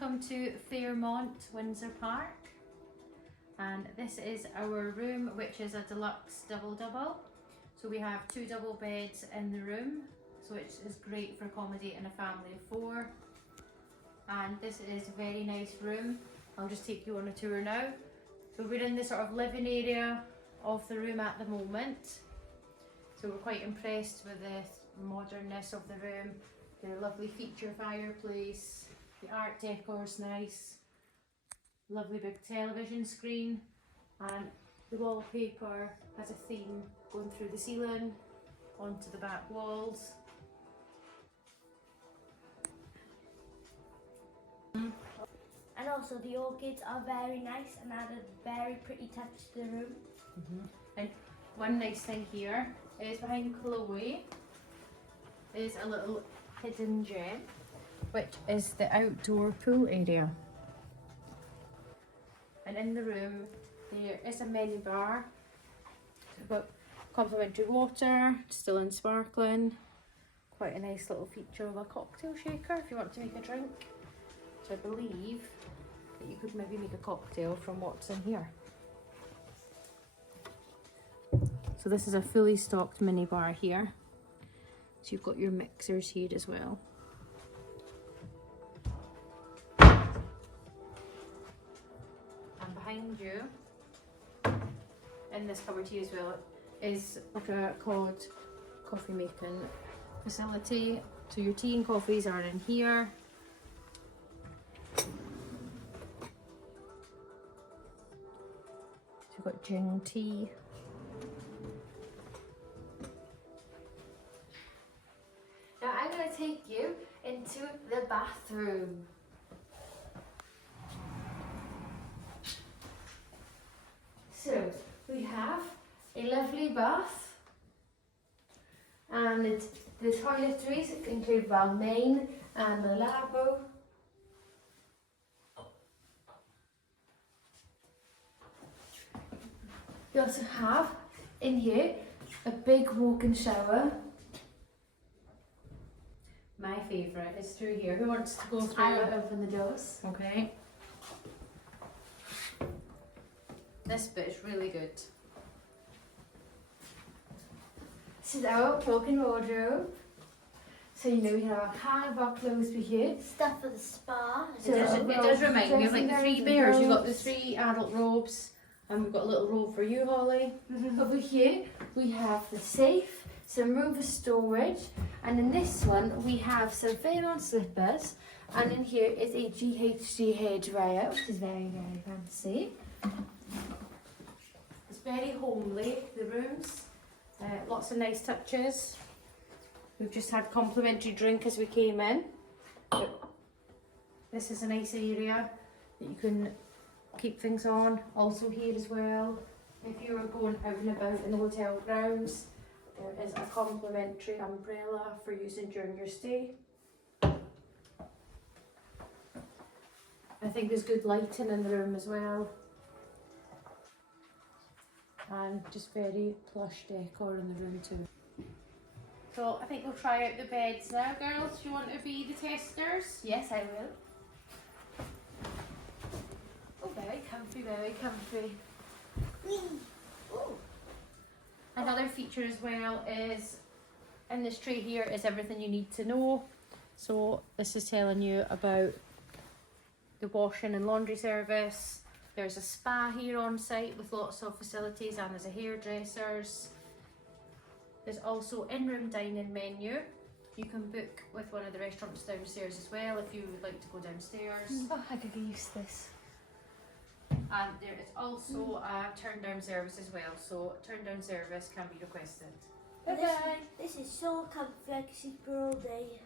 welcome to Fairmont Windsor Park, and this is our room, which is a deluxe double. So we have 2 double beds in the room, so it is great for accommodating a family of 4. And this is a very nice room. I'll just take you on a tour now. So we're in the sort of living area of the room at the moment. So we're quite impressed with the modernness of the room, the lovely feature fireplace, the art decor's nice, lovely big television screen, and the wallpaper has a theme going through the ceiling onto the back walls. And also the orchids are very nice and add a very pretty touch to the room. And one nice thing here is behind Chloe is a little hidden gem, which is the outdoor pool area. And in the room there is a mini bar. We've got complimentary water, still and sparkling. Quite a nice little feature of a cocktail shaker if you want to make a drink. So I believe that you could maybe make a cocktail from what's in here. So this is a fully stocked mini bar here. So you've got your mixers here as well. And behind you, in this cupboard here as well, is like a cod coffee making facility. So your tea and coffees are in here. So you've got gin tea. Now I'm going to take you into the bathroom. So we have a lovely bath, and the toiletries include Balmain and the lavabo. We also have in here a big walk-in shower. My favourite is through here. Who wants to go through? I will open the doors. Okay. This bit is really good. This is our walk-in wardrobe. So you know we have our car, our clothes be here. Stuff for the spa. So it does remind me of like the 3 bears. You've got the 3 adult robes, and we've got a little robe for you, Holly. Over here we have the safe, some room for storage, and in this one we have some Fairmont slippers, and in here is a GHD hairdryer, which is very, very fancy. It's very homely, the rooms. Lots of nice touches. We've just had complimentary drink as we came in. But this is a nice area that you can keep things on. Also here as well, if you are going out and about in the hotel grounds, there is a complimentary umbrella for using during your stay. I think there's good lighting in the room as well. And just very plush decor in the room too. So I think we'll try out the beds now, girls. Do you want to be the testers? Yes, I will. Oh, very comfy, very comfy. Ooh. Another feature as well is in this tray here is everything you need to know. So this is telling you about the washing and laundry service. There's a spa here on site with lots of facilities, and there's a hairdressers. There's also in-room dining menu. You can book with one of the restaurants downstairs as well if you would like to go downstairs. Oh, I could use this. And there is also a turn down service as well, so turn down service can be requested. Bye bye. This is so comfy, I can sleep for all day.